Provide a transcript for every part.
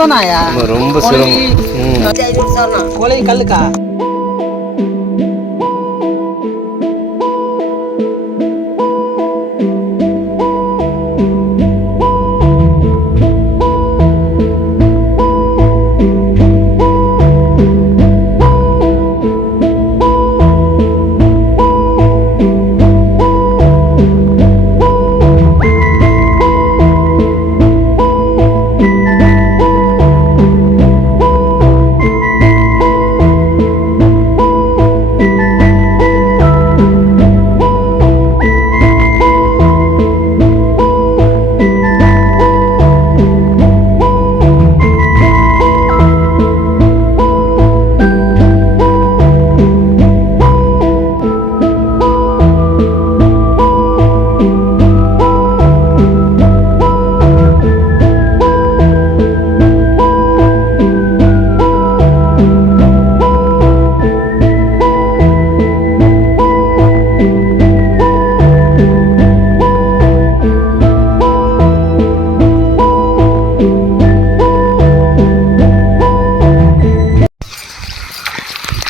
ரொம்ப சிரமம். கோழி கல்லுக்கா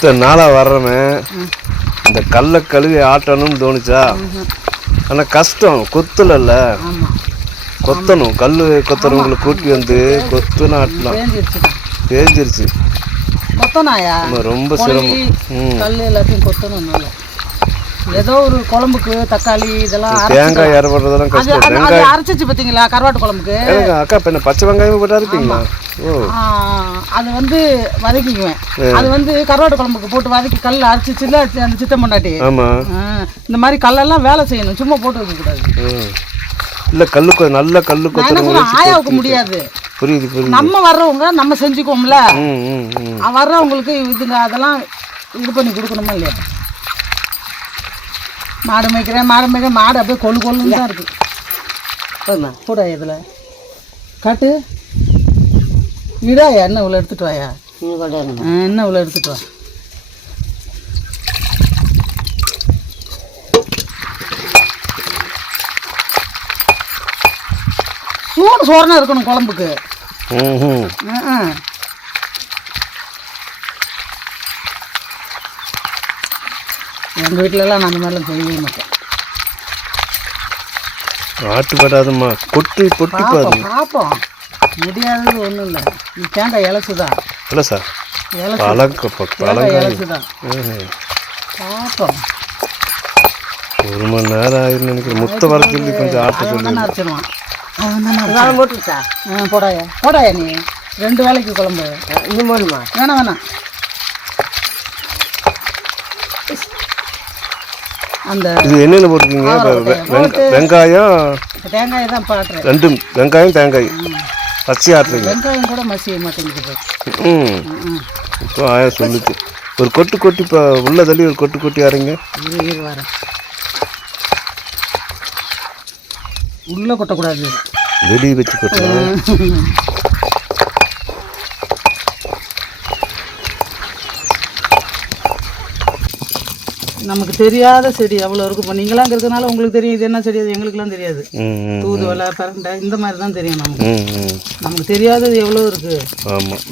இத்தனை நாளாக வர்றவன் இந்த கல்லை கழுவி ஆட்டணும்னு தோணுச்சா? ஆனால் கஷ்டம், கொத்தல கொத்தணும். கல் கொத்துறவங்களை கூட்டி வந்து கொத்துன்னு ஆட்டலாம். பேஞ்சிருச்சு. ரொம்ப சிரமம். கல் எல்லாத்தையும் கொத்தணும். ஏதோ ஒரு குழம்புக்கு தக்காளி இதெல்லாம் தேங்காய் அரைப்படுறதெல்லாம் கஷ்டம். வெங்காயம் அரைச்சிச்சு பார்த்தீங்களா? கருவாட்டு குழம்புக்கு அக்கா இப்போ என்ன பச்சை வெங்காயம் போட்டு அரைப்பீங்களா? அது வந்து வதக்கிக்குவேன். அது வந்து கருவாட்டு குழம்புக்கு போட்டு வதக்கி கல் அரைச்சிச்சுல அந்த சித்தம் பொண்டாட்டி. இந்த மாதிரி கல்லெல்லாம் வேலை செய்யணும், சும்மா போட்டு வைக்க கூடாது. இல்ல கல்லுக்கு நல்ல கல்லுக்கு ஆயாவுக்கு முடியாது. புரியுது. நம்ம வர்றவங்க நம்ம செஞ்சுக்குவோம்ல, வர்றவங்களுக்கு இதுங்க அதெல்லாம் இது பண்ணி கொடுக்கணுமா இல்லையா? மாடு மேய்க்கிறேன் மாடு அப்படியே கொள்ளுன்னு தான் இருக்கு. கூட இதில் காட்டு இடாயா, என்ன இவ்வளோ எடுத்துட்டு வாயா, என்ன இவ்வளோ எடுத்துட்டு வா. சோறுனா இருக்கணும் குழம்புக்கு. எங்கள் வீட்டிலலாம் நான் அந்த மாதிரிலாம் செய்யவே மாட்டேன். ஆட்டுப்படாதும்மா, கொட்டி கொட்டி பார்ப்போம். முடியாதது ஒன்றும் இல்லை. நீ தேங்காய் இலசுதான் இல்லை சார், இலசுதான் பார்ப்போம். 1 மணி நேரம் ஆயிரம் நினைக்கிறேன். முட்டை வர சொல்லி கொஞ்சம் ஆட்ட சொல்லி அரைச்சிடுவான். போட்டுருச்சா? போடாயா நீ 2 வேளைக்கு குழம்பு. இன்னும் போடுமா? வேணாம். அந்த இது என்னென்ன போட்டுருக்கீங்க? வெங்காயம் தேங்காய் தான் பாட்டுறேன். 2 வெங்காயம் தேங்காய் பச்சை ஆட்டுறீங்க. வெங்காயம் கூட மசிய மாட்டேங்குது. இப்போ ஆயா சொல்லுச்சு ஒரு கொட்டி இப்போ உள்ள தள்ளி ஒரு கொட்டி அரைங்க. வரேன். உள்ள கொட்டக்கூடாது, வெளியே வச்சு கொட்டணும். நமக்கு தெரியாத செடி அவ்வளோ இருக்கும். இப்போ நீங்களாம் இருக்கிறதுனால உங்களுக்கு தெரியும் இது என்ன செடி, அது எங்களுக்குலாம் தெரியாது. தூதுவளை பரண்டை இந்த மாதிரி தான் தெரியும் நமக்கு. நமக்கு தெரியாதது எவ்வளோ இருக்கு. ஆமாம்.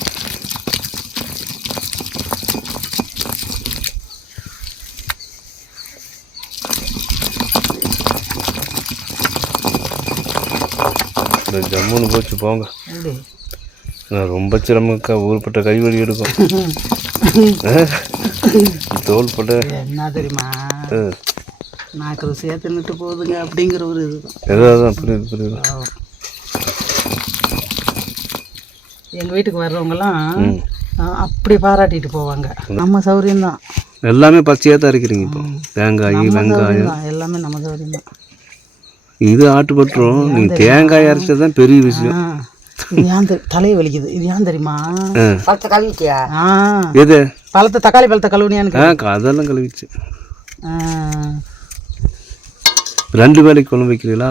ஜம்முன்னு போச்சு போங்க. நான் ரொம்ப சிரமக்கா, ஊர்பட்ட கைவலி எடுக்கும். தோள்பட்ட என்ன தெரியுமா, நாக்கு ருசியாக தின்னுட்டு போகுதுங்க அப்படிங்கிற ஒரு இதுதான். எதாவது புரியுது. எங்கள் வீட்டுக்கு வர்றவங்கலாம் அப்படி பாராட்டிட்டு போவாங்க. நம்ம சௌரியம்தான். எல்லாமே பச்சையாக தான் இருக்கிறீங்க. இப்போ தேங்காய் வெங்காயம் எல்லாமே நம்ம சௌரியம்தான். இது ஆட்டுப்பட்டுரும். நீங்கள் தேங்காய் அரைச்சது தான் பெரிய விஷயம். இது ஏன் தலையை வலிக்குது, இது ஏன் தெரியுமா? பழத்தை கழுவிச்சியா? எது பழத்தை தக்காளி பழத்தை கழுவுனியான்னு? அதெல்லாம் கழுவிச்சு. 2 வேளைக்கு குழம்பு வைக்கிறீங்களா?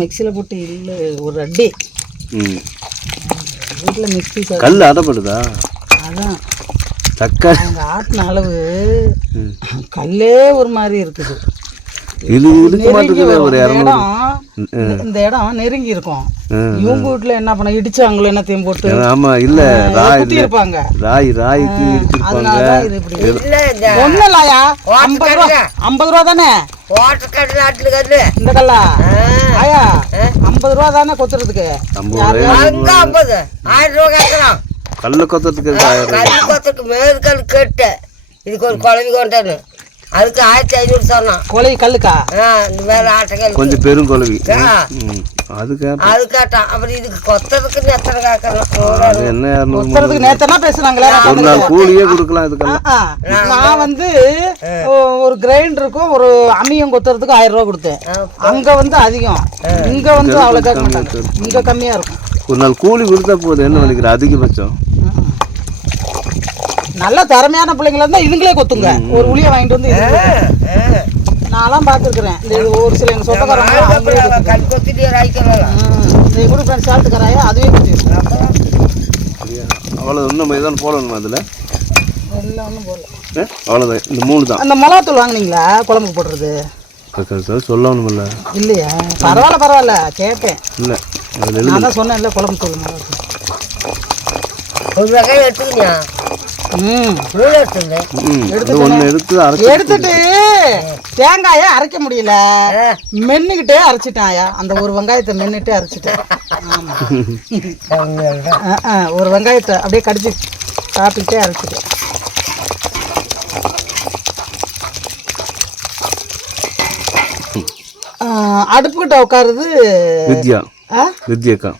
மிக்சியில் போட்டு இல்லை ஒரு அடி. வீட்டில் மிக்சி கல் அடப்படுதா? அதான் தக்காளி ஆட்டின அளவு கல்லே ஒரு மாதிரி இருக்குது. இது இருக்க மாட்டேங்குது. ஒரு 200 இந்த இடம் நெருங்கி இருக்கும். இவங்க வீட்டுல என்ன பண்ண இடிச்சாங்களோ என்னத்தையும் போட்டு. ஆமா இல்ல ராய் இருப்பாங்க, ராய்க்கு இடிச்சிருப்பாங்க. ஒண்ணு இல்லையா, 50 ரூபா தானே இந்த கல்லா ஆயா, 50 ரூபா தானே கொத்துறதுக்கு. கல்லு கொத்துறதுக்கு மேற்கல் கேட்டு இதுக்கு ஒரு குழம்பு கொண்டாரு, அதுக்கு 1500 சொன்னான். குழவி கல்லுக்கா? வேற ஆட்டைகள் கொஞ்சம் பெரும் குழவி அது கேட்டான். அப்புறம் இதுக்கு கொத்ததுக்கு நெத்தனை கேட்கலாம். கொத்துறதுக்கு நேத்தனா பேசுனாங்களே, ஒரு நாள் கூலியே கொடுக்கலாம் இதுக்கெல்லாம். நான் வந்து ஒரு கிரைண்டருக்கும் ஒரு அம்மியும் கொத்துறதுக்கு 1000 ரூபா கொடுத்தேன். அங்க வந்து அதிகம், இங்க வந்து அவ்வளவு கேட்க மாட்டாங்க, இங்க கம்மியா இருக்கும். ஒரு நாள் கூலி கொடுத்தா போதும், என்ன நினைக்கிற அதிகபட்சம். நல்ல திறமையான பிள்ளைங்களா இருந்தா இதுங்களே கொத்துங்க. ஒரு உளியை வாங்கிட்டு வந்து நான்லாம் பார்த்துருக்குறேன். இந்த ஒரு சில எங்கள் சொந்தக்காரங்க கூட ஃப்ரெண்ட்ஸ் சாப்பிட்டுக்கிறாயா, அதுவே கொத்தி அவ்வளோ இன்னும் எதாவது போடணுமா அதில்? எல்லாம் ஒன்றும் போடல, அவ்வளோதான். இந்த 3 தான். அந்த மிளகாத்தூள் வாங்கினீங்களா குழம்புக்கு போடுறது? சார் சொல்லணுமில்ல? இல்லையா, பரவாயில்ல கேட்டேன். இல்லை நான் தான் சொன்னேன் இல்லை, குழம்பு தூள் மிளகாத்தூள் ஒரு வகையை எடுத்துக்கியா. எடுத்துட்டு தேங்காய அரைக்க முடியல, மென்னுகிட்டே அரைச்சிட்டாயா. அந்த ஒரு வெங்காயத்தை மென்னுட்டே அரைச்சிட்டேன். ஒரு வெங்காயத்தை அப்படியே கடிச்சு சாப்பிட்டுட்டே அரைச்சிட்டேன். அடுப்புக்கிட்ட உட்காருது வித்யாக்கா,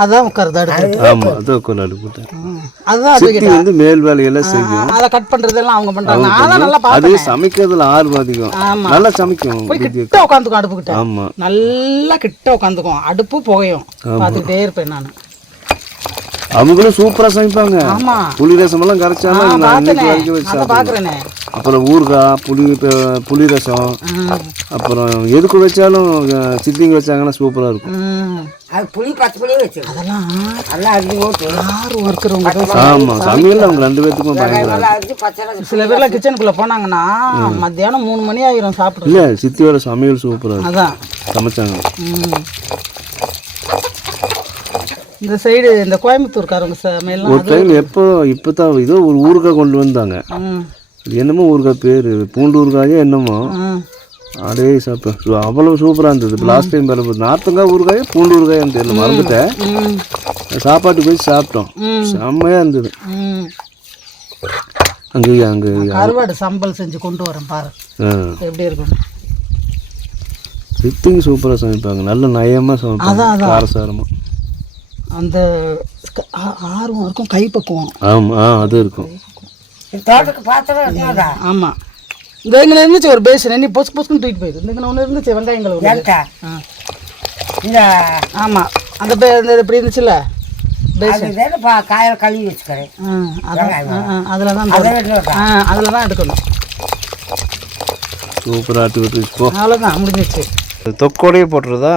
அதான் உட்காருது அடுப்பு. ஆமா அது உட்காரு அடுப்பு. அதுதான் சித்தி வந்து மேல் வேலையெல்லாம் செய்யும், அதை கட் பண்றதெல்லாம் அவங்க பண்றாங்க. நான் நல்லா அது சமைக்கிறதுல ஆர்வம் அதிகம், நல்லா சமைக்கும். போய் கிட்ட உட்காந்துக்கும் அடுப்பு கிட்ட. ஆமா நல்லா கிட்ட உட்காந்துக்கும், அடுப்பு புகையும் பார்த்துக்கிட்டே இருப்பேன் நான். அவங்களும் சூப்பரா சமைப்பாங்க. ஆமா புளி ரசம் எல்லாம் கரைச்சாலும் பாக்குறேனே. அப்புறம் ஊறுகாய், புளி ரசம், அப்புறம் எதுக்கு வச்சாலும் சித்திங்க வச்சாங்கன்னா சூப்பரா இருக்கும். அது புளி 10 புளி வச்சு அதெல்லாம் நல்லா அரிஞ்சு போட்டு யாரும் இருக்கிறவங்க. ஆமா சமையல் அவங்க 2 பேத்துக்கும் பயங்கரம். சில பேர்லாம் கிச்சனுக்குள்ள போனாங்கன்னா மத்தியானம் 3 மணி ஆயிரும் சாப்பிட்டு. இல்ல சித்தியோட சமையல் சூப்பரா இருக்கும். அதான் சமைச்சாங்க. இந்த சைடு இந்த கோயம்புத்தூர்காரங்க சமையல் ஒரு டைம் இப்பதான் இதோ ஒரு ஊறுகாய் கொண்டு வந்தாங்க. என்னமோ ஊறுகாய் பேரு பூண்டு ஊறுகாயே என்னமோ, அடே சாப்பிட்டேன், அவ்வளவு சூப்பரா இருந்தது. லாஸ்ட் டைம் நார்த்தங்காய் ஊறுகாய் பூண்டு ஊறுகாய் தெரியல, மறந்துட்டேன். சாப்பாட்டுக்கு போய் சாப்பிட்டோம், செம்மையா இருந்தது. அங்கே கருவாடு சம்பல் செஞ்சு கொண்டு வரேன் பாரு எப்படி இருக்கும். சித்திங்க சூப்பரா சமைப்பாங்க, நல்ல நயமா சமைப்பாங்க, காரசாரமா. அந்த ஆர்வம் இருக்கும், கைப்பக்குவம். ஆமா அது இருக்கும். தோட்டத்துக்கு பார்த்தா ஆமா. இந்த எங்களை இருந்துச்சு ஒரு பேசன், நீ பொசுக்கு பொசுக்குன்னு தூக்கிட்டு போயிடுது. இந்த ஒன்று இருந்துச்சு வெங்காயங்கள் இந்த ஆமா அந்த இப்படி இருந்துச்சுல்ல பேசன், காயில கழுவி வச்சுக்கிறேன். அதில் தான் எடுக்கணும். சூப்பராக ஆட்டி விட்டு போ, அவ்வளோதான் முடிஞ்சிச்சு. தொக்கோடையே போட்டுறதா?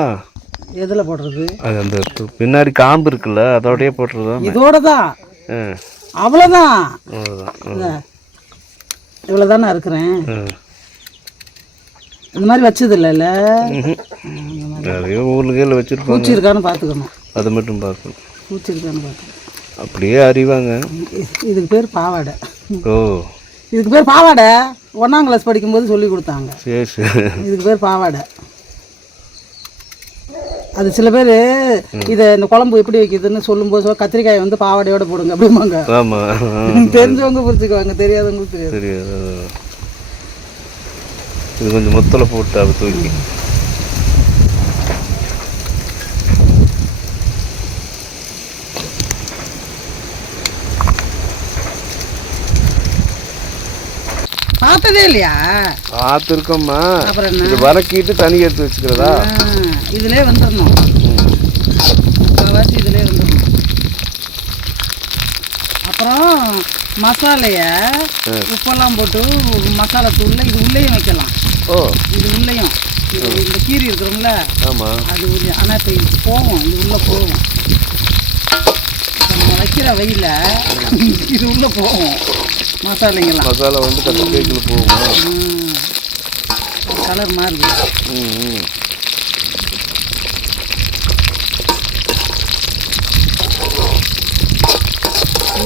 எதில் போடுறது? அது அந்த பின்னாடி காம்பு இருக்குல்ல அதோடய போட்டுறதா? இதோட தான். அவ்வளோதான், இவ்வளோதானே இருக்கிறேன். இந்த மாதிரி வச்சது இல்லைல்ல, நிறைய ஊர்ல வச்சிருக்கோம். பூச்சி இருக்கான்னு பார்த்துக்கணும், அதை மட்டும் பார்க்கணும். பூச்சி இருக்கான்னு பார்க்கணும். அப்படியே அறிவாங்க. இதுக்கு பேர் பாவாடை. ஓ இதுக்கு பேர் பாவாடை, 1ஆம் கிளாஸ் படிக்கும்போது சொல்லி கொடுத்தாங்க. சரி சரி, இதுக்கு பேர் பாவாடை. அது சில பேர் இதை இந்த குழம்பு எப்படி வைக்கிறதுன்னு சொல்லும்போது கத்திரிக்காயை வந்து பாவாடையோட போடுங்க அப்படிம்பாங்க. தெரிஞ்சவங்க புரிச்சுக்குவாங்க, தெரியாதவங்களுக்கு தெரியாது. இது கொஞ்சம் முத்தலை போட்டு அதை தூக்கி பார்த்ததே இல்லையா? பார்த்துருக்கோம்மா. அப்புறம் இது வதக்கிட்டு தனி எடுத்து வச்சுக்கிறதா? இதிலே வந்துடணும், இதிலே வந்துடணும். அப்புறம் மசாலையை உப்பெல்லாம் போட்டு மசாலா தூளில் இது உள்ளேயும் வைக்கலாம். ஓ இது உள்ளேயும் இந்த கீரி இருக்கிறோம்ல, ஆமாம் அது உள்ள. ஆனால் இப்போ இது போகும், இது உள்ளே போகும். நம்ம வைக்கிற வெயில இது உள்ளே போகும் மசாலைங்கெல்லாம். மசாலா வந்து கத்திரிக்காய்க்குள்ள போகும். கலர் மாறுது.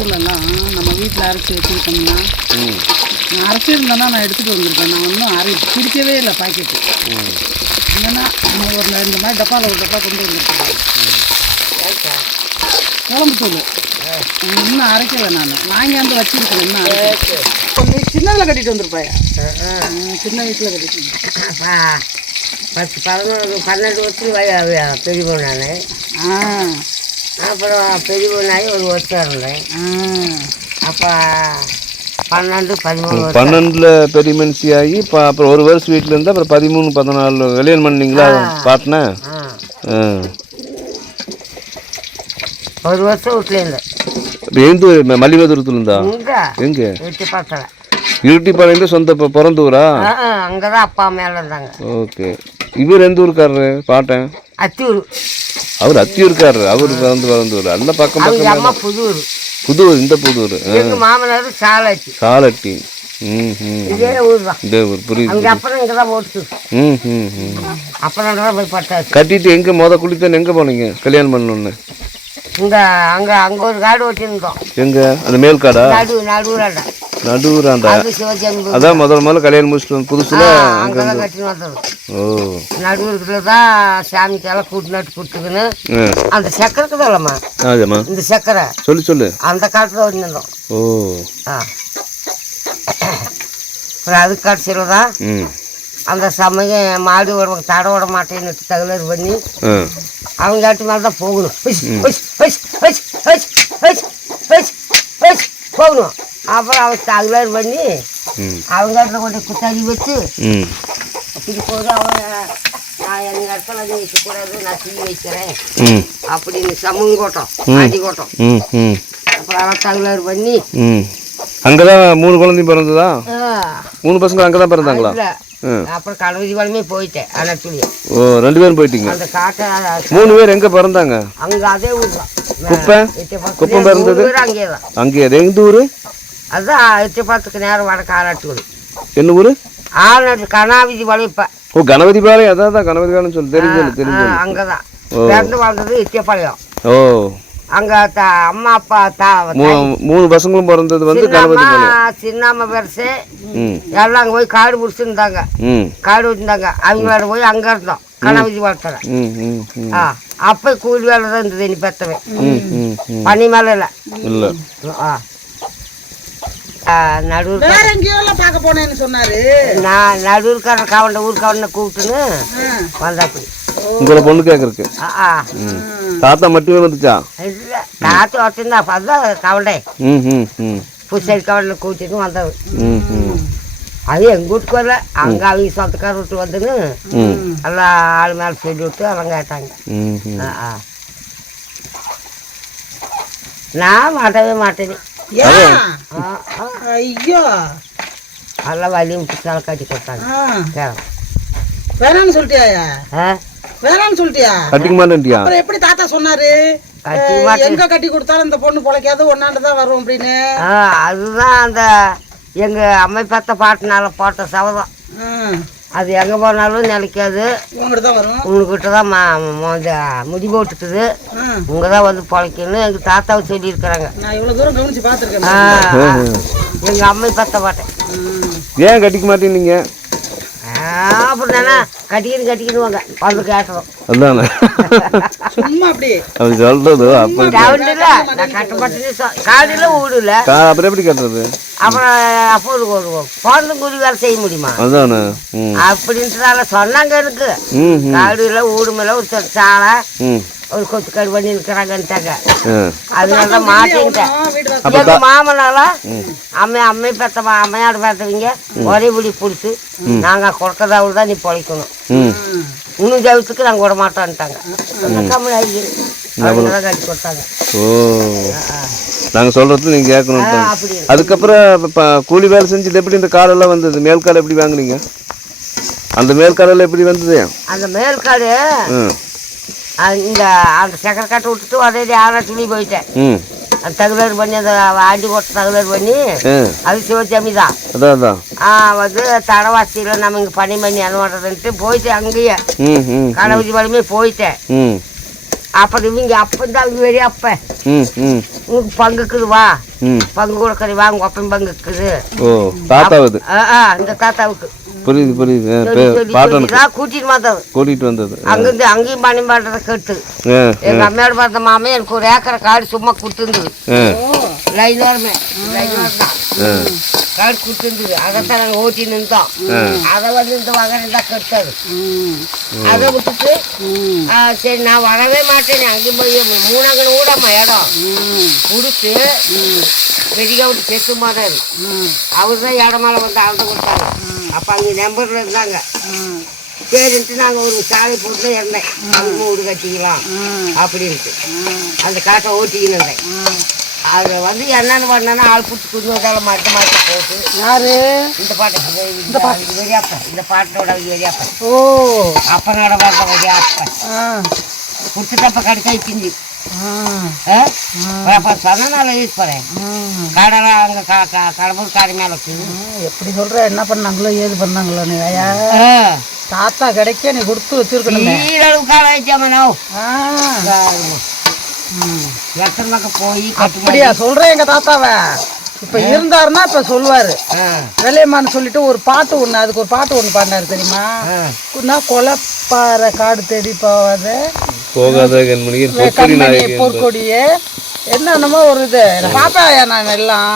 முதல்லலாம் நம்ம வீட்டில் அரைச்சி வச்சுக்கிட்டோம்னா நான் அரைச்சிருந்தேன்னா நான் எடுத்துகிட்டு வந்திருப்பேன். நான் ஒன்றும் பிடிக்கவே இல்லை பாக்கெட்டு. என்னன்னா நம்ம ஒரு இந்த மாதிரி டப்பாவில் ஒரு டப்பா கொண்டு வந்துருக்கேன் குழம்பு தூள். இன்னும் அரைக்கலை, நான் வாங்கியாந்து வச்சுருக்கேன். இன்னும் அரைக்கலை. சின்னதில் கட்டிட்டு வந்திருப்பாயா? சின்ன வீட்டில் கட்டிட்டு வந்திருப்பேன். 10-12 வருஷம் பெரிய பொண்ணு. அப்புறம் பெரிய பொண்ணாகி ஒரு வருஷம் இருந்தேன். அப்போ 12-13 பெரிய மனுஷி ஆகி அப்புறம் ஒரு வருஷம் வீட்டில் இருந்தால் அப்புறம் 13-14 கல்யாணம் பண்ணீங்களா பாட்டினா? ஒரு வருஷம் வீட்டில் இருந்தேன். இப்போ எந்த மல்லிகாதுரத்துல இருந்தா? எங்கே? இருட்டிப்பாளையம் சொந்த பிறந்த ஊரா? அங்கே தான் அப்பா மேலே இருந்தாங்க. ஓகே. இவர் எந்த ஊருக்காரரு பாட்டேன்? அத்தியூர். அவர் அத்தியூருக்காரரு. அவர் பிறந்த ஊர் அல்ல, பக்கம் பக்கம். அம்மா புதூர். புதூர், இந்த புதூர். எங்கள் மாமனார் சாலட்டி. சாலட்டி. இதே ஊர் தான். இதே ஊர், புரியுது. அங்கே அப்புறம் இங்கே தான் ஓட்டு. அப்புறம் தான் போய் பட்டாச்சு. கட்டிட்டு எங்கே குளித்தேன்னு எங்கே போனீங்க கல்யாணம் பண்ணணுன்னு? இங்கே அங்கே ஒரு காடு வச்சுருந்தோம். எங்கே? அந்த மேல் காடா? நடுவுராண்டா. நடுவுராண்டா. அதான் முதல்ல கல்யாணம் முடிச்சுட்டு வந்து புதுசுல அங்கே தான் கட்டின்னு வந்தது. ஓ. நடுவுல தான் சாமிக்கெல்லாம் கூட்டு நட்டு கொடுத்துக்குன்னு அந்த சக்கரை இருக்குதாம்மா. ஆமாம். இந்த சக்கரை சொல்லு அந்த காலத்தில் வச்சுருந்தோம். ஓ. அப்புறம் அது கடைசியில் தான் அந்த சமயம் மாடு தடை விட மாட்டேன்னு தகவல் பண்ணி அவங்க காட்டு மேலே தான் போகணும். போகணும். அப்புறம் அவங்க தகவல் பண்ணி அவங்க இடத்துல கொண்டு குத்தாடி வச்சு அப்படி போது அவங்க நான் எங்கள் இடத்துல அது வைக்கக்கூடாது, நான் தீ வைக்கிறேன் அப்படின்னு சமூகம் கோட்டம் ஆண்டி கோட்டம். அப்புறம் அவன் தகவல் பண்ணி அங்கதான் 3 குழந்தையும் பிறந்ததா? 3 பசங்க அங்கதான் பிறந்தாங்களா? அப்புறம் கணவதி வளமே போயிட்டேன். ஓ, 2 பேரும் போயிட்டீங்க. அந்த காட்டை 3 பேர் எங்க பிறந்தாங்க? அங்க அதே ஊர் தான். குப்பம் பிறந்தது அங்கேதான். அங்கே எந்த ஊரு? அதுதான் 8-10 நேரம் வடக்கு ஆலாட்டு. என்ன ஊரு? ஆலாட்டு கணாவதி வளைப்ப. ஓ, கணபதி பாளையம். அதான் கணபதி பாளையம் சொல்லி தெரிஞ்சு. அங்கதான் பிறந்து வாழ்ந்தது எட்டியப்பாளையம். ஓ. அங்க அம்மா அப்பா 3 பசங்களும் பிறந்தது வந்து கணபதி பாளையம். சின்னம்மா பெருசு எல்லாம் அங்க போய் காடு பிடிச்சிருந்தாங்க. காடு வச்சிருந்தாங்க. அவங்களோட போய் அங்க இருந்தோம் கணபதி பாளையத்துல. அப்ப கூலி வேலை தான் இருந்தது. நீ பெத்தவன் பனி மேல இல்ல. நடுவில் நான் நடுவுக்கார கவண்ட ஊர் கவண்ட கூப்பிட்டுன்னு வந்தாப்படி உங்களை பொண்ணு கேட்கறதுக்கு. தாத்தா மட்டுமே வந்துச்சா? இல்லை, தாத்தா வச்சுருந்தா அதுதான் கவண்டை. புதுசரி கவண்டில் கூட்டிட்டு வந்தது. அது எங்கள் வீட்டுக்கு வரல, அங்கே அவங்க சொந்தக்கார விட்டு வந்துன்னு எல்லாம் ஆள் மேலே சொல்லி விட்டு அவங்க கேட்டாங்க. நான் மாட்டவே மாட்டேன். ஐயோ, எல்லாம் வலியும் பிடிச்சாலும் கட்டி கொடுத்தாங்க. வேணான்னு சொல்லிட்டியா? வேணான்னு சொல்லிட்டியா? கட்டிக்க மாட்டேன்ட்டியா? அப்புறம் எப்படி தாத்தா சொன்னாரு எங்க கட்டி கொடுத்தாலும் இந்த பொண்ணு பொழைக்காது ஒன்னாண்டுதான் வரும் அப்படின்னு? அதுதான் அந்த எங்க அம்மை பத்த பாட்டுனால போட்ட சவதம். அது எங்க போனாலும் நிலைக்காது, உங்ககிட்ட தான் முடி போட்டுக்குது, உங்கதான் வந்து பொழைக்கணும் எங்க தாத்தாவை சொல்லி இருக்கிறாங்க. எங்க அம்மை பத்த பாட்டேன். ஏன் கட்டிக்க மாட்டேங்க? அப்படின்னா கட்டிக்கிடுவாங்க வந்து கேட்டுறோம். அதானே சும்மா அப்படி அப்படி சொல்றது. அப்ப நான் கட்டப்பட்டு காலையில ஊடுல அப்புறம் எப்படி கட்டுறது? அப்புறம் அப்போ பிறந்தும் கூலி வேலை செய்ய முடியுமா? அதானே அப்படின்றதால சொன்னாங்க எனக்கு. காடுல ஊடு மேல ஒரு சாலை ஒரு கொத்து கடு பண்ணி இருக்கிறாங்கன்ட்டாங்க. அதனாலதான் மாட்டேன்ட்டேன். எங்க மாமனால அம்மை பெத்த அம்மையாடு பார்த்தவங்க ஒரே பிடி பிடிச்சி நாங்க கொடுக்கறதாவில் தான் நீ பொழைக்கணும், இன்னும் ஜவுத்துக்கு நாங்கள் விட மாட்டோன்ட்டாங்க. கம்மி ஆகி கட்டி கொடுத்தாங்க. ஓ, நாங்கள் சொல்றது நீங்கள் கேட்கணும். அதுக்கப்புறம் கூலி வேலை செஞ்சது எப்படி இந்த காடெல்லாம் வந்தது? மேல்காடு எப்படி வாங்கினீங்க? அந்த மேல்காடெல்லாம் எப்படி வந்தது? அந்த மேல்காடு இந்த அந்த சக்கரை கட்டை விட்டுட்டு அதே ஆராய்ச்சி போயிட்டேன். அந்த தகுலர் பண்ணி அந்த ஆண்டி போட்ட தகுலர் பண்ணி அது சிவச்சாமி தான். வந்து தடவாசியில் நம்ம இங்கே பனி பண்ணி அனுமாட்டதுன்ட்டு போயிட்டேன். அங்கேயே கணபதி பாளையமே போயிட்டேன். அப்புறம் இவங்க அப்பந்தான் அவங்க வெறி அப்ப ம் ம் உனக்கு பங்குக்குது வா ம் பங்கு கொடுக்குறது வா உங்க அப்பன் பங்கு இருக்குது ஓ தாத்தாவது இந்த தாத்தாவுக்கு புரியுது புரியுது கூட்டிட்டு வந்தது கூட்டிகிட்டு வந்தது அங்கிருந்து அங்கேயும் பண்ணி பாடுறத கேட்டு எங்க அம்மையோட பார்த்த மாமே எனக்கு ஒரு ஏக்கரை காடு சும்மா கொடுத்துருந்தது லைனோருமே காடு கொடுத்துருந்தது அதைத்தான் நாங்கள் ஓட்டி நின்றோம் அதை வந்து இந்த வகை தான் கெட்டது அதை விட்டுட்டு சரி நான் வரவே மாட்டேன் அங்கேயும் போய் மூணாங்கன்னு ஊடாமா இடம் கொடுத்து வெடிக்க விட்டு செத்து போனாரு அவர் தான் இடமால வந்து அளந்து கொடுத்தாங்க அப்போ அங்கே நம்பரில் இருந்தாங்க சரின்ட்டு நாங்கள் ஒரு சாலை போட்டு இருந்தேன் அவங்க வீடு கட்டிக்கலாம் அப்படின்ட்டு அந்த காட்டை ஓட்டிக்கின்னு இருந்தேன் அது வந்து என்னென்னு பண்ணனா ஆள் பிடிச்சி குடி வந்தாலும் மாட்ட மாட்ட போட்டு யாரு இந்த பாட்டு இந்த பாட்டு வெறியாப்பேன் இந்த பாட்டோட வெறியாப்பேன் ஓ அப்பனோட பார்த்த வெறியாப்பேன் பிடிச்சிட்டப்ப கடிக்காய் பிஞ்சு சொன்னால யூஸ் பண்ணேன் கடலாம் அங்கே கடம்பூர் காடு மேலே இருக்குது எப்படி சொல்ற என்ன பண்ணாங்களோ ஏது பண்ணாங்களோ நீ ஐயா தாத்தா கிடைக்க நீ கொடுத்து வச்சிருக்கணும் ஈரளவு காலம் வச்சாமனோ எத்தனை போய் அப்படியா சொல்றேன் எங்க தாத்தாவை இப்ப இருந்தாருன்னா இப்ப சொல்லுவாரு வெள்ளையம்மான்னு சொல்லிட்டு ஒரு பாட்டு ஒண்ணு அதுக்கு ஒரு பாட்டு ஒண்ணு பாடினாரு தெரியுமா கொலப்பாறை காடு தேடி போகாத கண்மணி பொற்கொடியே என்னென்னமோ ஒரு இது பாப்பாயா நான் எல்லாம்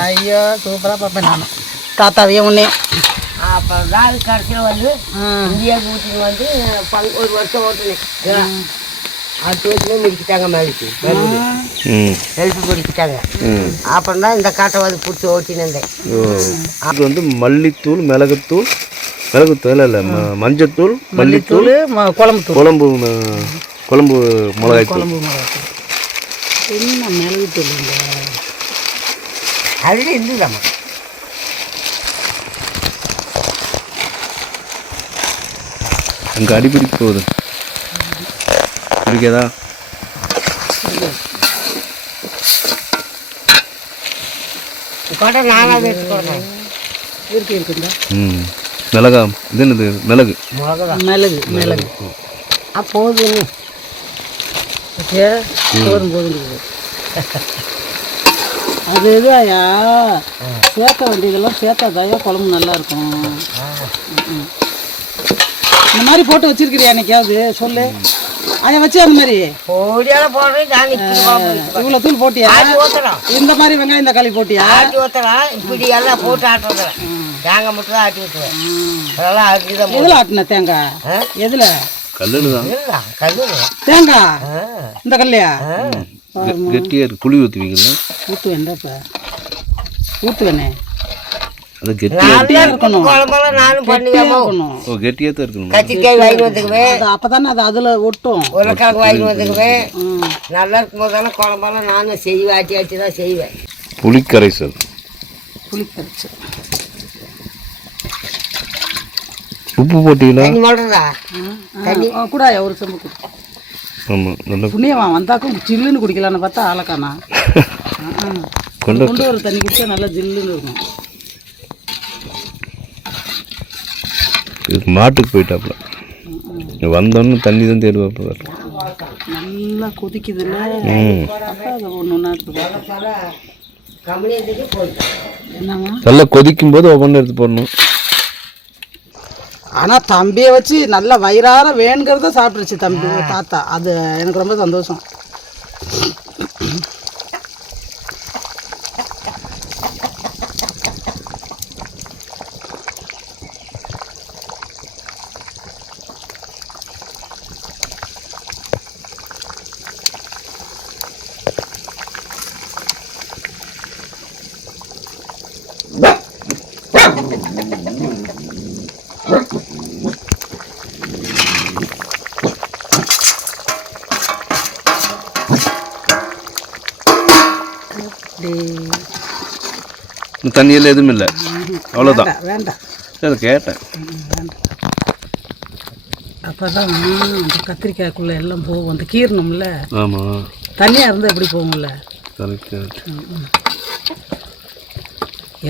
ஐயோ சூப்பரா பாப்பேன் நான் தாத்தாவையும் உன்னே அப்புறம் தான் அது கடைசியில் வந்து இந்தியாவுக்கு ஊட்டின்னு வந்து ஒரு வருஷம் ஓட்டுனேன் அடுத்த வருஷமே முடிக்கிட்டாங்க மேலுக்கு ஹெல்ப் முடிக்கிட்டாங்க அப்புறம் தான் இந்த காட்டை வந்து பிடிச்சி ஓட்டின்னு இருந்தேன் அது வந்து மல்லித்தூள் மிளகுத்தூள் இல்லை மஞ்சத்தூள் மல்லித்தூள் குழம்பு மிளகாய்த்தூள் என்ன மிளகுத்தூள் அதில் இருந்துதாம்மா அங்கே அடிப்பிடிக்க போகுது பிடிக்காதா மிளகா இது என்னது மிளகு மிளகு மிளகு அப்போது அது இதுயா சேர்த்த வேண்டியதெல்லாம் சேர்த்தா தாயா குழம்பு நல்லா இருக்கும் இந்த மாதிரி போட்டு வச்சிருக்கிறியா என்னைக்காவது சொல்லு அதை வச்சு அந்த மாதிரி இவ்வளோ தூள் போட்டியா இந்த மாதிரி வெங்காயம் தக்காளி போட்டியா இப்படி எல்லாம் போட்டு ஆட்டுறேன் தேங்காய் மட்டும் தான் ஆட்டி விட்டுருவேன் அதெல்லாம் ஆட்டி எதில் ஆட்டின தேங்காய் எதில் தேங்காய் இந்த கல்லையா கெட்டியாக புளி ஊற்றுவீங்களா ஊற்றுவேன்டாப்பா ஊற்றுவேனே அது கெட்டியாக இருக்கணும் நானும் பண்ணுவேன் கெட்டியாக தான் இருக்கணும் கத்திரிக்காய் வாங்கி வந்துக்குவேன் அப்போதானே அது அதில் ஒட்டும் உருளைக்கிழங்கு வாங்கி வந்துக்குவேன் நல்லா இருக்கும் போதெல்லாம் குழம்பெல்லாம் நானும் செய்வேன் ஆட்டி தான் செய்வேன் புளிக்கரைசல் உப்பு போட்டீங்களா தண்ணி போடுறதா தண்ணி கூட ஒரு செம்பு ஆமாம் நல்லா புண்ணியவன் வந்தாக்கும் ஜில்லுன்னு குடிக்கலான்னு பார்த்தா ஆளக்கானா கொண்டு ஒரு தண்ணி குடிச்சா நல்லா ஜில்லுன்னு இருக்கும் இதுக்கு மாட்டுக்கு போயிட்டாப்புல வந்தோன்னு தண்ணி தான் தேடுவாப்புல நல்லா கொதிக்குதுல்ல ஒன்று என்னம்மா நல்லா கொதிக்கும் போது ஒவ்வொன்று எடுத்து போடணும் ஆனால் தம்பியை வச்சு நல்லா வயிறார வேணுங்கிறத சாப்பிட்டுருச்சு தம்பி தாத்தா அது எனக்கு ரொம்ப சந்தோஷம் தண்ணியெல்லாம் எதுவும் இல்லை அவ்வளோதான் வேண்டாம் அதை கேட்டேன் அப்போ தான் அந்த கத்திரிக்காய்க்குள்ளே எல்லாம் போகும் அந்த கீரணும்ல ஆமாம் தண்ணியாக இருந்தால் எப்படி போகும்ல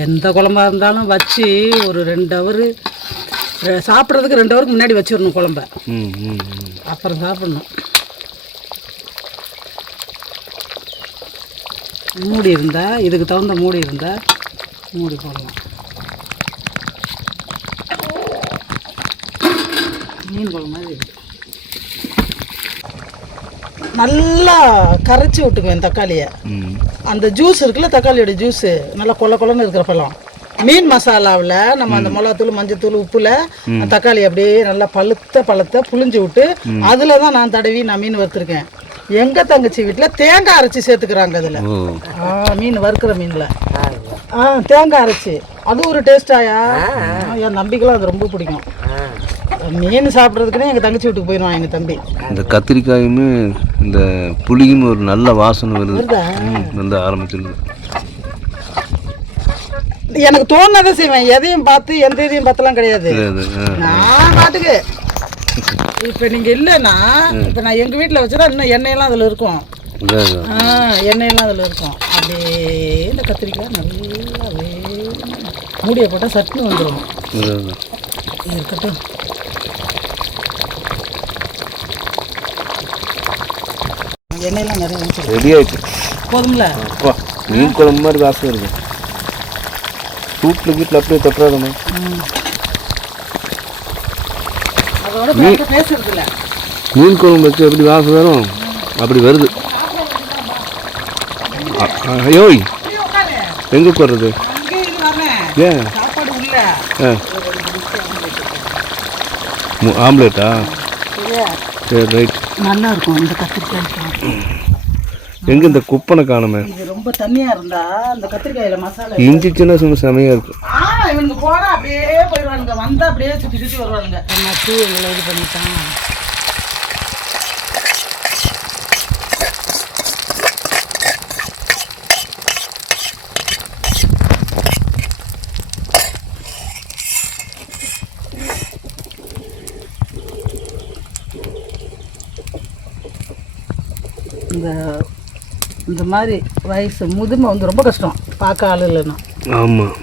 எந்த குழம்பா இருந்தாலும் வச்சு ஒரு 2 ஹவர் சாப்பிட்றதுக்கு 2 ஹவருக்கு முன்னாடி வச்சிடணும் குழம்ப அப்புறம் சாப்பிடணும் மூடி இருந்தா இதுக்கு தகுந்த மூடி இருந்தா மூடி போடலாம். மீன் குழம்பு மாதிரி இருக்கு. நல்லா கரைச்சி விட்டுக்குவேன் தக்காளியை. அந்த ஜூஸ் இருக்குல்ல, தக்காளியோட ஜூஸு நல்லா கொல கொலன்னு இருக்கிற பழம். மீன் மசாலாவில் நம்ம அந்த மிளகாத்தூள் மஞ்சத்தூள் உப்புல தக்காளி அப்படியே நல்லா பழுத்த புளிஞ்சு விட்டு அதில் தான் நான் தடவி நான் மீன் வறுத்துருக்கேன். எங்கள் தங்கச்சி வீட்டில் தேங்காய் அரைச்சி சேர்த்துக்கிறாங்க அதில். மீன் வறுக்கிற மீனில் தேங்காய் அரைச்சி அது ஒரு டேஸ்டாயா. என் தம்பிக்கெல்லாம் அது ரொம்ப பிடிக்கும். மீன் சாப்பிட்றதுக்குன்னே எங்கள் தங்கச்சி வீட்டுக்கு போயிடுவான் எங்கள் தம்பி. இந்த கத்திரிக்காயுமே இந்த புளியும் ஒரு நல்ல வாசனை வருது. வந்து ஆரம்பிச்சிருக்கு. எனக்கு தோணுனதை செய்வேன். எதையும் பார்த்து எந்த இதையும் பார்த்தலாம் கிடையாது. நான் பாட்டுக்கு இப்போ நீங்கள் இல்லைன்னா இப்போ நான் எங்கள் வீட்டில் வச்சுட்டா இன்னும் எண்ணெயெல்லாம் அதில் இருக்கும். எண்ணெயெல்லாம் அதில் இருக்கும். அப்படியே இந்த கத்திரிக்காய் நல்லா மூடியை போட்டால் சட்னி வந்துடும். இருக்கட்டும். எண்ணெயெல்லாம் நிறைய ரெடி ஆயிடுச்சு. போதும்ல? மீன் குழம்பு மாதிரி வாசனை இருக்கும். சூப்பில் வீட்டில் அப்படியே தொட்டுறாதம்மா. மீன் குழம்பு வச்சு எப்படி வாசம் வரும் அப்படி வருது. ஐயோ எங்கே போடுறது? ஏன் ஆம்லேட்டா? சரி ரைட். நல்லா இருக்கும் இந்த கத்திரிக்காய். எங்கே இந்த குப்பனை காணுமே? ரொம்ப தண்ணியாக இருந்தா இந்த கத்திரிக்காயில மசாலா இஞ்சிச்சுன்னா சும்மா செமையாக இருக்கும். இவனுக்கு போனா அப்படியே போயிடுவானுங்க. வந்தா அப்படியே சுற்றி சுற்றி வருவானுங்க. நட்டு எங்களை இது பண்ணிட்டான். இந்த மாதிரி வயசு முதுமை வந்து ரொம்ப கஷ்டம் பார்க்க ஆள் இல்லைன்னா. ஆமாம்,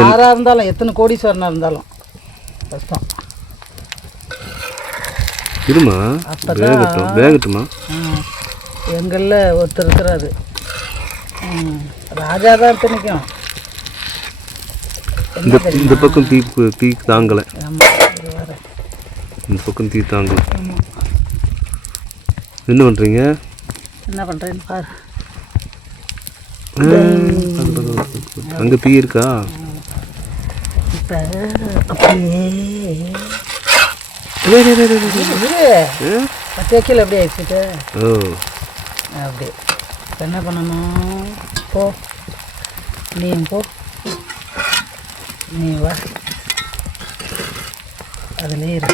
யாராக இருந்தாலும் எத்தனை கோடீஸ்வரனாக இருந்தாலும் கஷ்டம். இருமா வேகட்டுமா? எங்களில் ஒருத்தர் இருக்கிறாரு, ராஜா தான் திணிக்கும். இந்த பக்கம் தீ தாங்கலை. இந்த பக்கம் தீ தாங்கலை. என்ன பண்ணுறீங்க? என்ன பண்ணுறேன்னு பாரு. அங்கே தீ இருக்கா? இப்போ அப்படியே தேக்கில் எப்படி ஆயிடுச்சுட்டு. ஓ அப்படி என்ன பண்ணணும்? போ நீயும் போ, நீ வா, அதுலேயே இரு.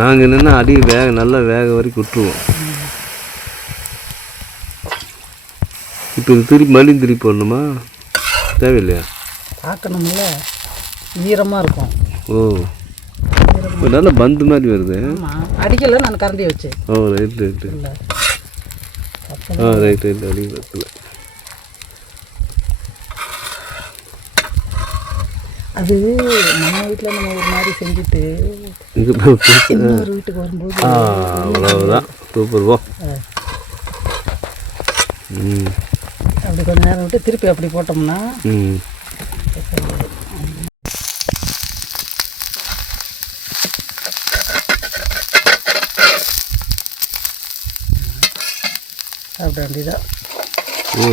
நாங்கள் என்னென்னா அடி நல்லா வேக வரைக்கும் விட்டுருவோம். இப்போ இது திருப்பி மறுபடியும் திருப்பி போடணுமா? தேவையில்லையா? பார்க்கணும்ல, ஈரமாக இருக்கும். ஓ நல்லா பந்து மாதிரி வருது. ஆமாம், அடிக்கல நான் கரண்டி வச்சு. ஓ ரைட் ரைட்டு. ரைட் ரைட் அடி வரல. அது நம்ம வீட்டில் நம்ம ஒரு மாதிரி செஞ்சுட்டு இன்னொரு வீட்டுக்கு வரும்போது அவ்வளோதான். சூப்பர். போ அப்படி கொஞ்சம் நேரம் விட்டு திருப்பி அப்படி போட்டோம்னா சாப்பிட வேண்டியதான்.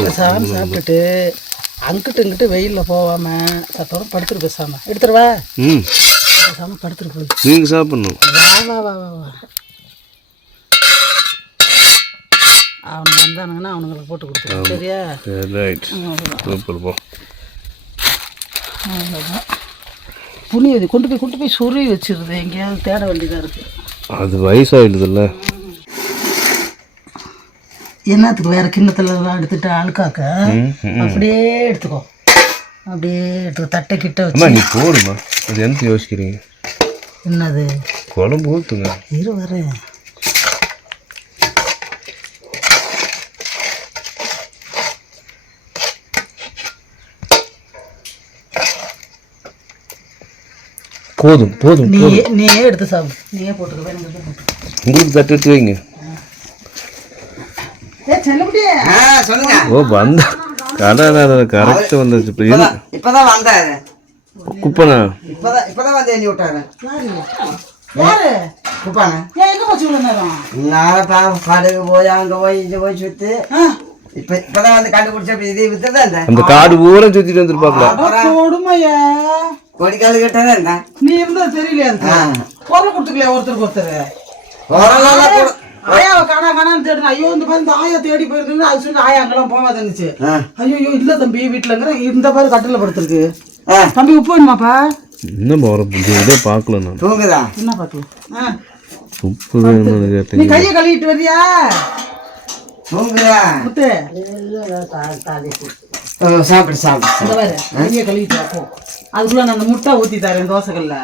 பேசாமல் சாப்பிட்டுட்டு அங்கிட்டு இங்கிட்டு வெயிலில் போகாமல் சத்தோட படுத்துட்டு பேசாமல் எடுத்துருவா. பேசாமல் படுத்துட்டு போய் நீங்கள் சாப்பிட்ணும். வா வா வா வா. அவனுக்கு வந்தானுங்கன்னா அவனுங்களுக்கு போட்டு கொடுத்துருவோம். சரியா? ரைட். சூப்பர். போ அவ்வளோதான். புனியது கொண்டு போய் சொருவி வச்சிருது. எங்கேயாவது தேட வேண்டியதாக இருக்குது. அது வயசாகிடுதுல்ல. என்னத்துக்கு வேறு கிண்ணத்துலலாம் எடுத்துட்டு அழுக்காக்க அப்படியே எடுத்துக்கோ. அப்படியே எடுத்துக்கோ. தட்டை கிட்ட வச்சு நீ போடுமா. அது என்ன யோசிக்கிறீங்க? என்னது? குழம்பு ஊற்றுங்க. இரு வரேன். போதும் போதும். நீயே எடுத்து சாப்பிடு. நீயே போட்டுக்க. உங்களுக்கு தட்டு எடுத்து வைங்க. செல்லப்படியே சொல்லுங்க. ஓ வந்த கடை கரெக்டாக வந்துச்சு. இப்போ இப்பதான் வந்தாரு. குப்பனா இப்பதான் வந்து எண்ணி விட்டாரு. யாரு குப்பான எங்க போச்சு இவ்வளவு நேரம்? நான் கடைக்கு போய் அங்க போய் இங்க போய் சுத்தி இப்பதான் வந்து கண்டுபிடிச்ச இது வித்துதான் இந்த அந்த காடு பூரா சுத்திட்டு வந்துருப்பாப்ல. கொடுமையா கொடிக்கால் கிட்டதான் இருந்தா நீ இருந்தது தெரியலையா? பொருள் கொடுத்துக்கலையா ஒருத்தருக்கு ஒருத்தர்? ஆயாவை காணான்னு தேடுனா, ஐயோ இந்த மாதிரி இந்த ஆயா தேடி போயிருக்கு. அது சொல்லி ஆயா அங்கெல்லாம் போகாதுன்னுச்சு. ஐயோ இல்ல தம்பி வீட்டுலங்கிற இந்த மாதிரி கட்டில படுத்திருக்கு. தம்பி உப்பு வேணுமாப்பா? இன்னும் இதே பார்க்கல நான். தூங்குதா என்ன பார்க்கலாம்? உப்பு வேணும்னு நீ கேட்டீங்க. கையை கழுவிட்டு வரியா? தூங்குதா முத்து சாப்பிடு சாப்பிடு இந்த மாதிரி கையை கழுவிட்டு வா, போ. அதுக்குள்ள நான் அந்த முட்டை ஊத்தி தரேன் தோசைகள்ல.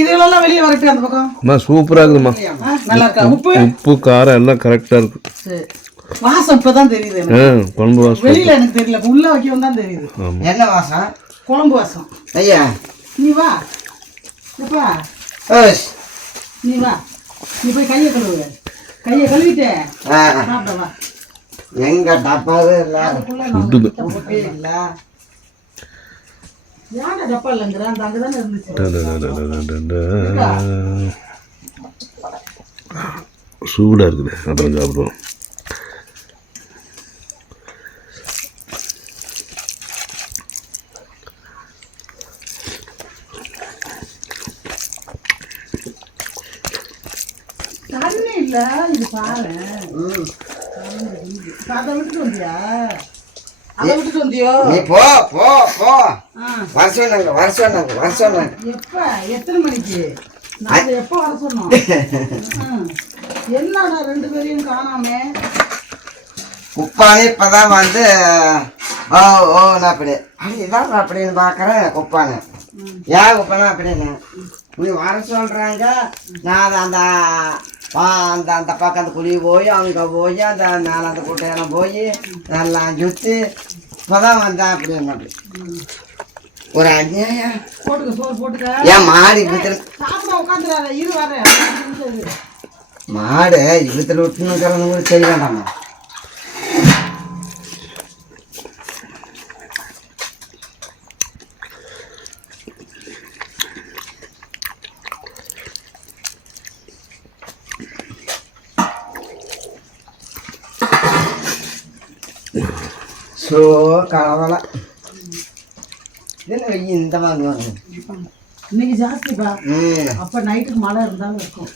இதுகளெல்லாம் வெளியே வரட்டு அந்த பக்கம். சூப்பரா இருக்குதுமா. நல்லா இருக்கா? உப்பு உப்பு காரம் எல்லாம் கரெக்டா இருக்கு. சரி. வாசம் இப்பதான் தெரியுது எனக்கு. குழம்பு வாசம் வெளியில எனக்கு தெரியல, உள்ள வைக்கவும் தான் தெரியுது. என்ன வாசம்? குழம்பு வாசம். ஐயா நீ வா எப்பா, நீ வா, நீ போய் கையை கழுவு. கையை கழுவிட்டே சாப்பிட வா. எங்க டப்பாவே இல்ல சுட்டுது. இல்ல யானை டப்பா இல்லைங்கிற அந்த அங்கதானே இருந்துச்சு. சூடா இருக்குது. அப்புறம் சாப்பிடுவோம். தண்ணி இல்ல, இது பாரு. அதை விட்டுட்டு வந்தியா? அதை விட்டுட்டு வந்தியோ? நீ போ போ போ. வர சொன்னாங்க. எப்ப எத்தனை மணிக்கு? நாங்க எப்ப வர சொன்னோம்? என்னடா ரெண்டு பேரையும் காணாமே? குப்பானே இப்பதான் வந்து நான் அப்படி இதான் அப்படின்னு பாக்குறேன். குப்பானு ஏன் குப்பானா அப்படின்னு நீ வர சொல்றாங்க. நான் அந்த அந்த அந்த பக்கம் அந்த குழி போய் அங்கே போய் அந்த மேலே அந்த குட்டையெல்லாம் போய் நல்லா சுற்றி இப்போதான் வந்தேன் அப்படின்னு அப்படி ஒரு அஞ்சாயிரம் போட்டுக்க, சோறு போட்டுக்க. ஏன் மாடு இழுத்துல சாப்பிட உட்காந்துறாத, இரு வரேன். மாடு இழுத்துல விட்டுனுக்கிறது கூட செய்ய வேண்டாமா? ஸோ கலவலை என்ன வெய்ய இந்த வாங்குவாங்க. இன்னைக்கு ஜாஸ்திப்பா. அப்ப நைட்டுக்கு மழை இருந்தாலும் இருக்கும்.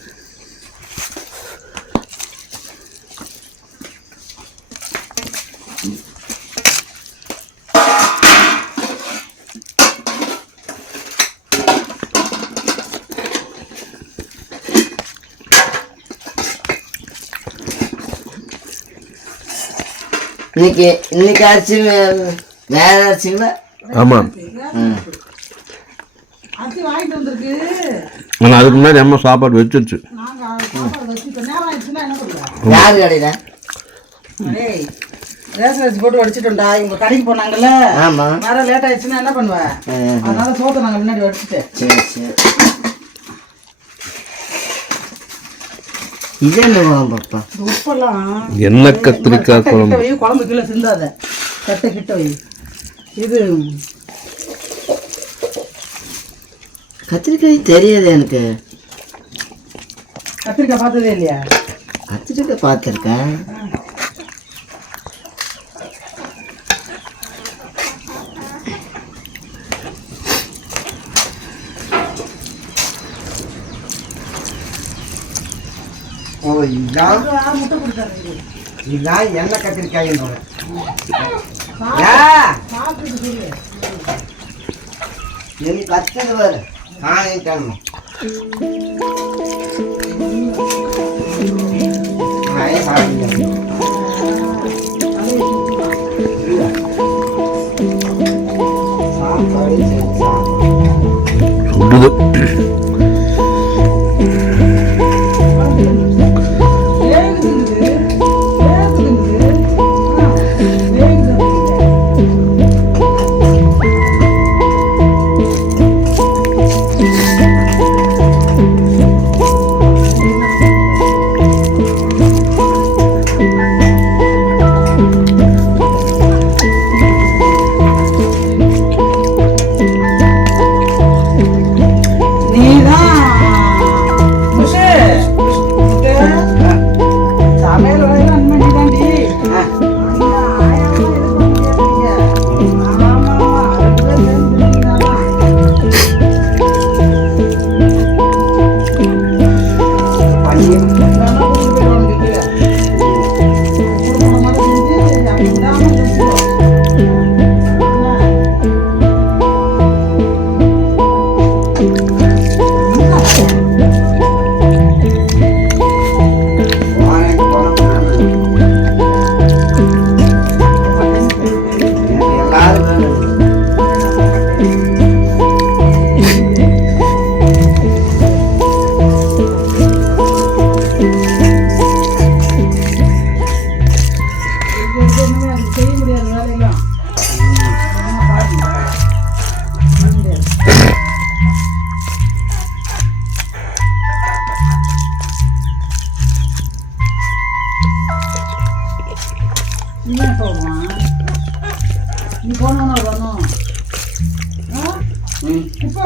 இன்னைக்கு அரிசி வேற அரிசிங்களா? ஆமா. அரிசி வாங்கிட்டு வந்திருக்கு. ஆனால் அதுக்கு முன்னாடி அம்மா சாப்பாடு வச்சிருச்சு. நாங்க சாப்பாடு வச்சுட்டோம். நேரம் ஆயிடுச்சுன்னா என்ன பண்ணுவோம்? யாரு கடையில? ரேஷன் அரிசி போட்டு வடிச்சிட்டோம்டா. இவங்க கடைக்கு போனாங்கல்ல, ஆமா. வர லேட் ஆயிடுச்சுன்னா என்ன பண்ணுவேன்? அதனால சோத்தை நாங்க முன்னாடி வடிச்சுட்டேன். சரி சரி. இது என்ன குழம்புப்பா? உப்பெல்லாம் என்ன கத்திரிக்காய் குழம்பு. குழம்பு கீழே சிந்தாத, கட்டை கிட்ட வை. இது கத்திரிக்காய் தெரியாது எனக்கு. கத்திரிக்காய் பார்த்ததே இல்லையா? கத்திரிக்காய் பார்த்துருக்கேன். ஓ இதான் முட்டை கொடுத்தாரு. இதான் என்ன கத்திரிக்காய் என் கத்தது வரு காணிட்டாங்க.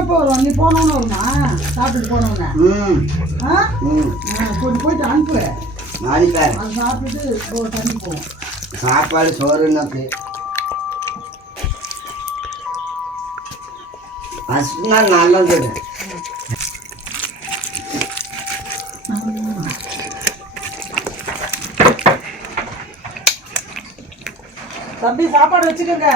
எப்போ வரும்? நீ போனோன்னு வருமா? சாப்பிட்டுட்டு போனோன்னு கொஞ்சம் போயிட்டு அனுப்பு. நாளைக்கு அது சாப்பிட்டுட்டு தண்ணி போவோம். சாப்பாடு சோறுனாக்கு அசுனா நல்லது. தம்பி சாப்பாடு வச்சுக்கோங்க.